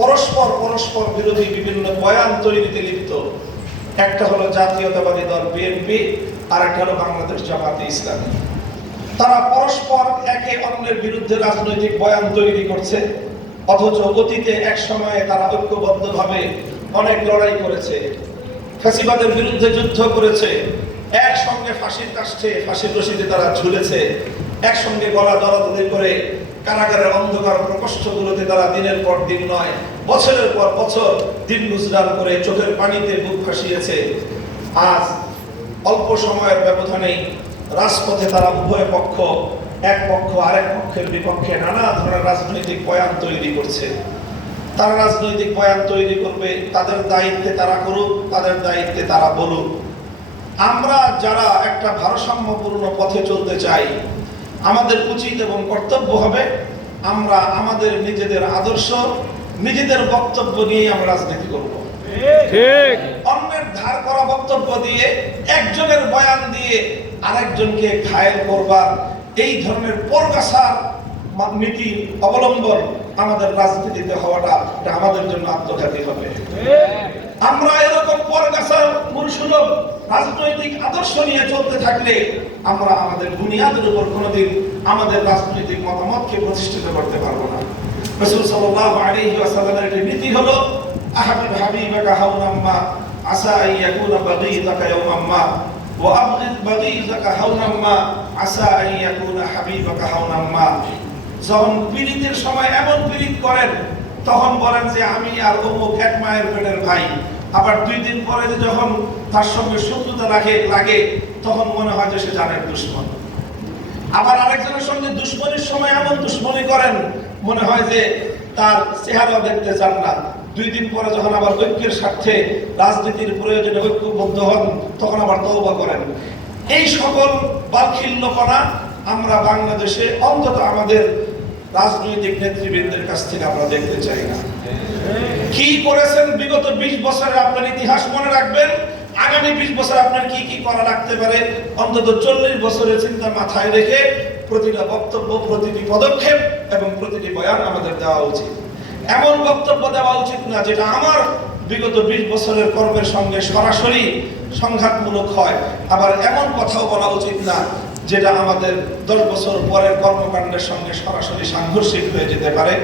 পরস্পর বিরোধী বিভিন্ন বয়ান তৈরিতে লিপ্ত। একটা হলো জাতীয়তাবাদী দল বিএনপি, আর একটা হলো বাংলাদেশ জামাতে ইসলামী। তারা পরস্পর একে অন্যের বিরুদ্ধে রাজনৈতিক বয়ান তৈরি করছে, অথচ অতীতে এক সময়ে তারা ঐক্যবদ্ধভাবে অনেক লড়াই করেছে, ফ্যাসিবাদের বিরুদ্ধে যুদ্ধ করেছে, একসঙ্গে ফাঁসির কাষ্ঠে ফাঁসির রশিতে তারা ঝুলেছে, একসঙ্গে গলা দরাদরি করে কারাগারের অন্ধকার প্রকোষ্ঠগুলোতে তারা দিনের পর দিন নয় বছরের পর বছর দিন গুজরান করে চোখের পানিতে বুক ভাসিয়েছে। আজ অল্প সময়ের ব্যবধানেই রাজপথে তারা উভয় পক্ষ, এক পক্ষ আরেক পক্ষের বিপক্ষে নানা ধরনের রাজনৈতিক বয়ান তৈরি করছে। তারা রাজনৈতিক বয়ান তৈরি করবে, তাদের দায়িত্বে তারা করুক, তাদের দায়িত্বে তারা বলুক। আমরা যারা একটা ভারসাম্যপূর্ণ পথে চলতে চাই, আমাদের উচিত এবং কর্তব্য হবে আমরা আমাদের নিজেদের আদর্শ, নিজেদের বক্তব্য নিয়ে আমরা রাজনীতি করব। ঠিক, অন্যের ধার করা বক্তব্য দিয়ে, একজনের বয়ান দিয়ে আরেকজনকে ঘায়েল করবার এই ধরনের পরগাছার নীতি অবলম্বন আমাদের রাজনীতিতে হওয়াটা এটা আমাদের জন্য আত্মঘাতী হবে। আমরা এরকম পরগাছার মূলসুলভ রাজনৈতিক আদর্শ নিয়ে চলতে থাকলে আমরা আমাদের বুনিয়াদের উপর কোনোদিন আমাদের রাজনৈতিক মতামতকে প্রতিষ্ঠিত করতে পারবো না। রাসূল সাল্লাল্লাহু আলাইহি ওয়াসাল্লামের একটি নীতি হলো আহাবিব হাবিবাকা হাওনাম্মা আসা আন ইয়াকুনা বাগীদাকা ইয়াওমাম্মা ওয়া আবগিদ বাগীদাকা হাওনাম্মা আসা আন ইয়াকুনা হাবিবাকা হাওনাম্মা। যখন পীড়িতের সময় এমন পীড়িত করেন তখন বলেন যে আমি আর অমুক এক মায়ের পেটের ভাই, আবার 2 দিন পরে যখন তার সঙ্গে শত্রুতা লাগে তখন মনে হয় যে সে জানের দুশমন। আবার আরেকজনের সঙ্গে দুশমনির সময় এমন দুশমনি করেন মনে হয় যে তার চেহারা দেখতে চান না। 2 দিন পরে যখন আবার ঐক্যের স্বার্থে রাজনীতির প্রয়োজনে ঐক্যবদ্ধ হন তখন আবার তওবা করেন। এই সকল বালখিল্যপনা আমরা বাংলাদেশে অন্তত আমাদের রাজনৈতিক নেতৃবৃন্দের কাছ থেকে আমরা দেখতে চাই না। কি করেছেন বিগত 20 বছরে আপনার ইতিহাস মনে রাখবেন, আগামী 20 বছর আপনার কি কি করা লাগতে পারে অন্তত 40 বছরের চিন্তা মাথায় রেখে প্রতিটা বক্তব্য, প্রতিটি পদক্ষেপ এবং প্রতিটি বয়ান আমাদের দেওয়া উচিত। এমন বক্তব্য দেওয়া উচিত না যেটা আমার বিগত 20 বছরের কর্মের সঙ্গে সরাসরি সংঘাতমূলক হয়, আবার এমন কথাও বলা উচিত না যেটা আমাদের 10 বছর পরের কর্মকাণ্ডের সঙ্গে সরাসরি সাংঘর্ষিক হয়ে যেতে পারে।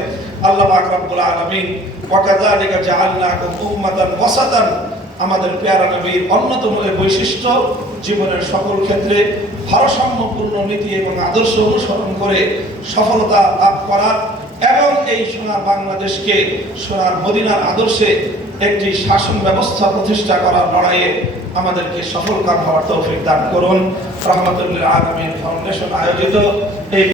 আল্লাহ পাক রব্বুল আলামিন ওয়া কাযালিকা জাআলনাকুম উম্মাতান ওয়াসাতান, আমাদের পেয়ারা নবীর অন্যতম বৈশিষ্ট্য জীবনের সকল ক্ষেত্রে ভারসাম্যপূর্ণ নীতি এবং আদর্শ অনুসরণ করে সফলতা লাভ করা এবং এই সোনার বাংলাদেশকে সোনার মদিনার আদর্শে একটি শাসন ব্যবস্থা প্রতিষ্ঠা করার লড়াইয়ে আমাদেরকে সফলকাম হওয়ার তৌফিক দান করুন। রাহমাতুল লিল আলামিন ফাউন্ডেশন আয়োজিত এই